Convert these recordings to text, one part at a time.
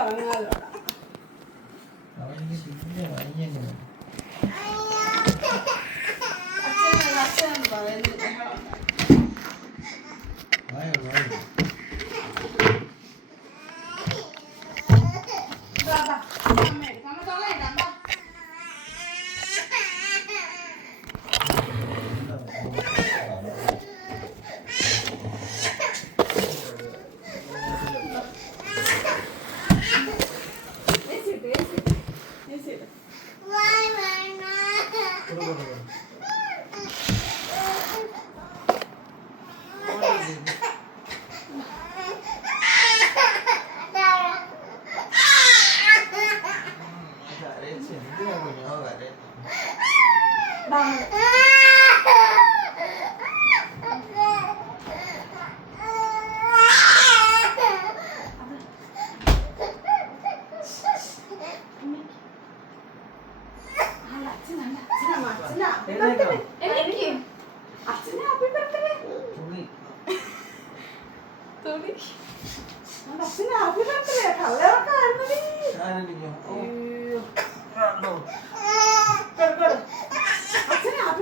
ഉറങ്ങാലോടാ. അച്ഛൻ പറയുന്നില്ല.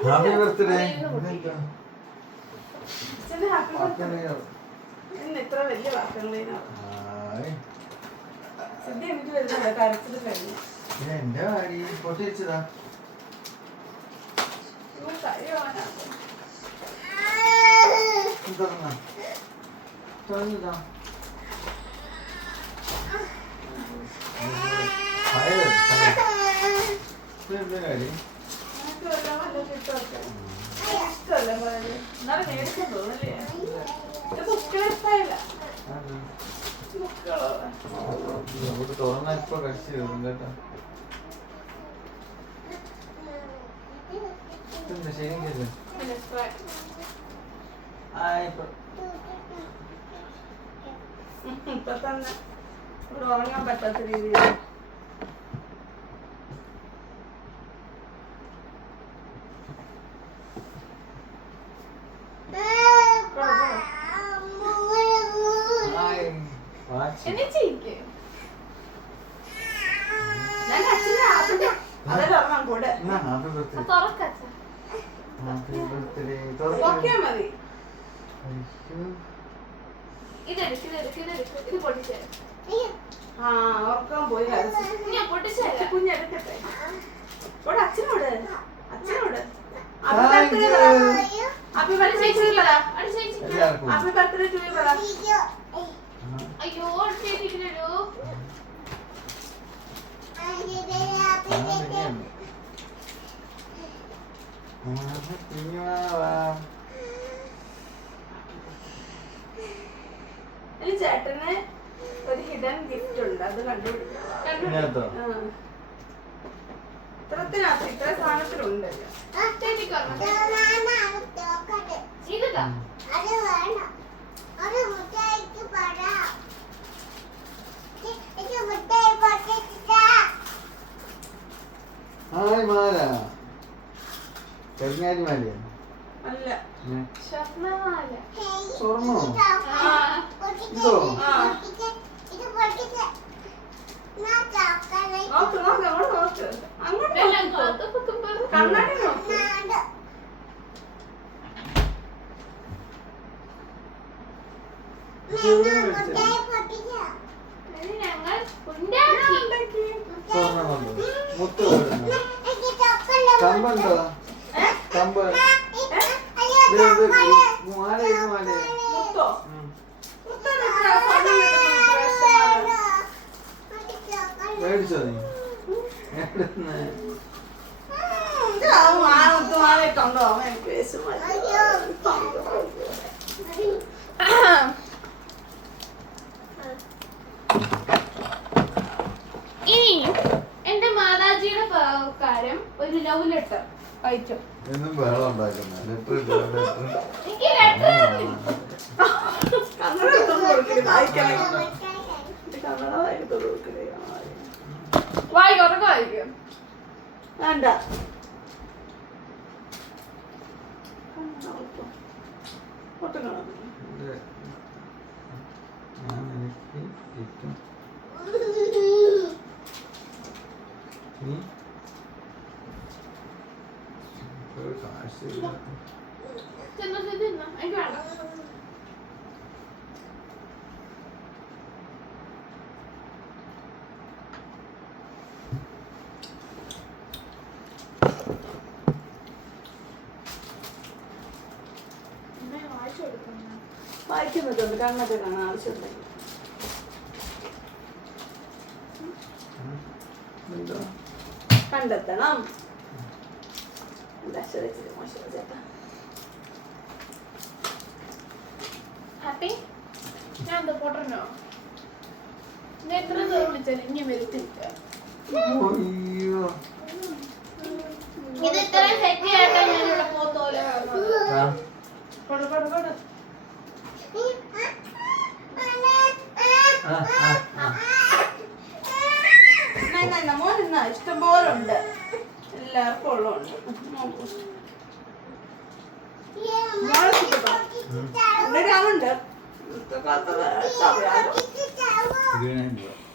Happy birthday. ഇത്ര വലിയ വാക്കുകളേനോ എനിക്ക് വരുന്നുണ്ട് കരച്ചിൽ കഴിഞ്ഞു. എന്റെ വാരി പൊട്ടിച്ചതാ. തുറന്നതാ. തുറന്ന ഇപ്പൊ കടിച്ചു കയറും കേട്ടോ. ശരി ഇപ്പൊ തന്നെ ഇവിടെ ഉറങ്ങാൻ പറ്റാത്ത രീതിയിൽ മതി. ഉറക്കം പോയി കുഞ്ഞെടുക്കട്ടെ. ഇവിടെ അച്ഛനോട് ഹാപ്പി ബർത്ത്ഡേ ടു യു പറ. ഹാപ്പി ബർത്ത്ഡേ ടു യു പറ. അയ്യോ ചേട്ടന് ഒരു ഹിഡൻ ഗിഫ്റ്റ് ഉണ്ട്, അത് കണ്ടുപിടിക്കണം. ഇത്രത്തിനകത്ത് ഇത്ര സാധനത്തിലുണ്ടല്ലോ. ഹായ് മാല. കരിങ്ങാലി മാലയാ? അല്ല, സ്വർണ്ണമാല. സ്വർണ്ണോ? ഇതോ? കണ്ണാടി നോക്ക്. മുത്ത് കമ്പുണ്ടോ? കമ്പ് മാല മേടിച്ചോ നീ? ഇനി എന്റെ മാതാജിയുടെ കാര്യം ഒരു ലവ് ലെറ്റർ വായിച്ചോ. എന്നും ബഹളം ഉണ്ടാക്കുന്ന ലെറ്റർ വായിക്കും വായിക്കും വേണ്ട. തിന്നോ തിന്നോ എനിക്ക് വേണ്ട. അമ്മേ വായിച്ചു കൊടുക്കുന്നു. വായിക്കുന്നുണ്ട് കണ്ണൊക്കെ കാണാൻ ആവശ്യമുണ്ടെങ്കിൽ. എന്താ കണ്ടെത്തണം. എന്താ ശരി മോശം ചേട്ടാ. ഹാപ്പി ഞാൻ എന്താ പോട്ടനോ ഞാൻ എത്ര ദൂരം വിളിച്ചാലും ഇനി വരുത്തില്ല. അയ്യോ ഇത് ഇത്രയും സെറ്റ് ചെയ്യാട്ടാ ഞാൻ ഇവിടെ പോത്തോലെ ആ കൊടു കൊടു കൊടു. മോൻ ഇന്നാ ഇഷ്ടംപോലെ ഉണ്ട്, എല്ലാവർക്കും ഉള്ളതുണ്ട്. മോളെ അവണ്ട് ഗ്രീൻ